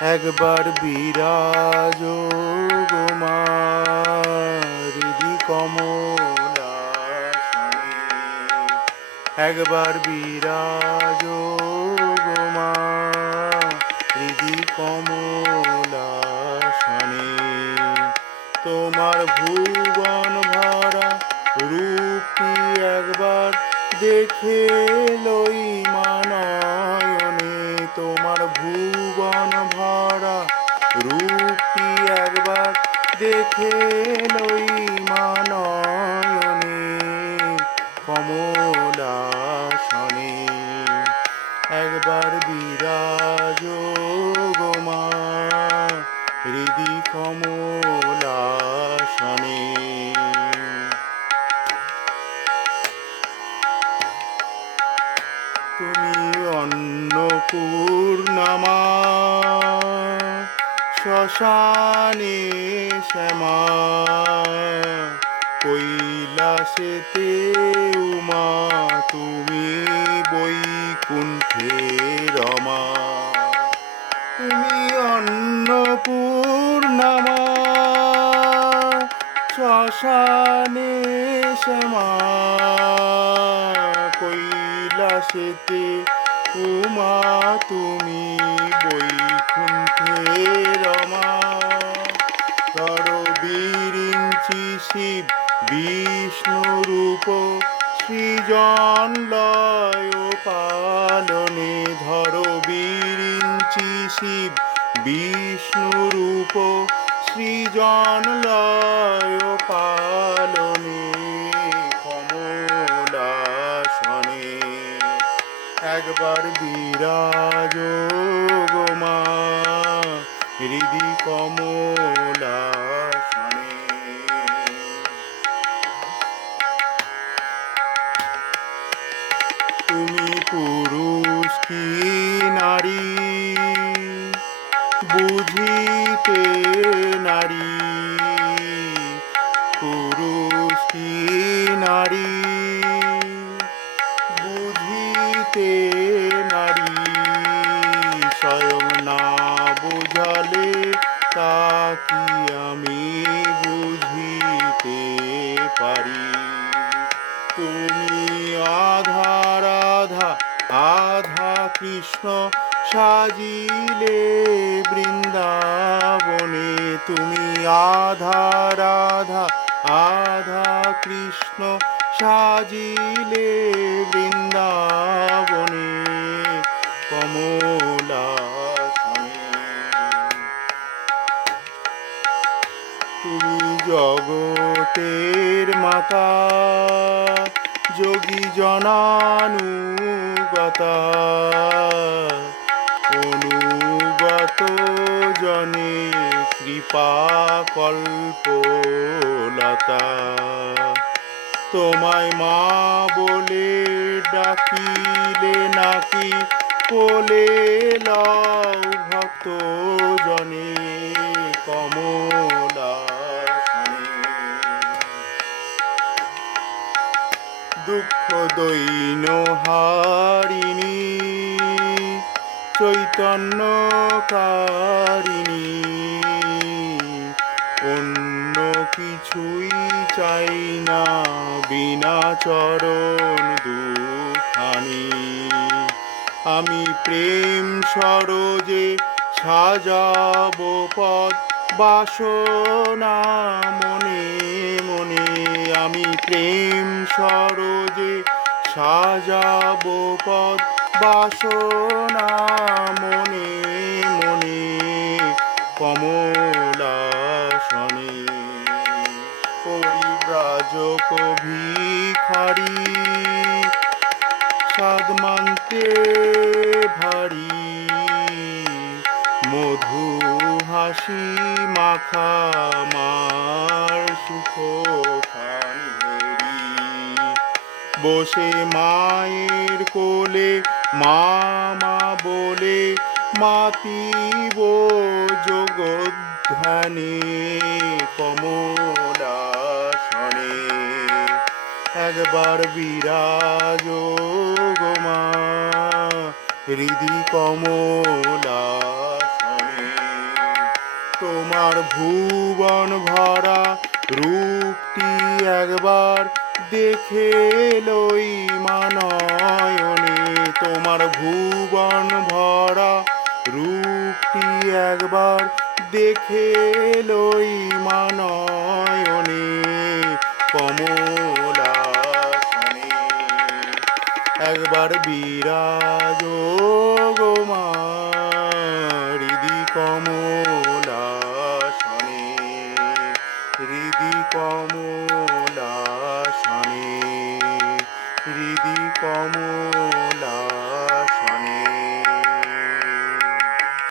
একবার বিরাজ গোমা হৃদি কমলাসনে একবার বিরাজ গোমা কমলাসনে তোমার ভুবন ভরা রূপটি একবার দেখে শ্মশানে শ্যামা কৈলাসেতে উমা তুমি বৈকুণ্ঠে রমা। তুমি অন্নপূর্ণমা, শ্মশানে শ্যামা কৈলাসেতে উমা তুমি বৈকুণ্ঠে সৃজন লয় পালনে ধর বিরিঞ্চি শিব, বিষ্ণু রূপ সৃজন লয় পালনে কমলাসনে। একবার বিরাজ গোমা হৃদি কমলাসনে বুঝিতে নারী, পুরুষ নারী? বুঝিতে নারী, স্বয়ং না বুঝালে তা কি আমি বুঝিতে পারি? তুমি আধা রাধা আধা কৃষ্ণ সাজিলে বৃন্দাবনে তুমি আধা রাধা, আধা কৃষ্ণ সাজিলে বৃন্দাবনে কমলা তুমি জগতের মাতা, যোগী জনানুগতা। কল্পলতা তোমায় মা বলে ডাকিলে নাকি কোলে লও ভক্ত জনে কমলা দুঃখ দৈন হারিণী, চৈতন্য কারিণী। অন্য কিছুই চাই না, বিনা চরণ দুখানি। আমি প্রেম সরোজে সাজাবো পদ বাসনা মনে মনে। আমি প্রেম সরোজে সাজাবো পদ বাসনা মনে মনে। কমলাসনে পরিব্রাজক ভিখারি সাদ মানতে ভারী, মধু হাসি মাখা মার সুখ বসে মায়ের কোলে মামা বলে, মাতিব যোগধ্যানে কমলাসনে একবার বিরাজ গোমা হৃদি কমলাসনে তোমার ভুবন ভরা রূপটি একবার দেখে লই মানয়নে। তোমার ভুবন ভরা রূপটি একবার দেখে লই মানয়নে কমলাসনে। একবার বিরাজ গো হৃদি কমলাসনে। হৃদি কমলাসনে। হৃদি কমলাসনে।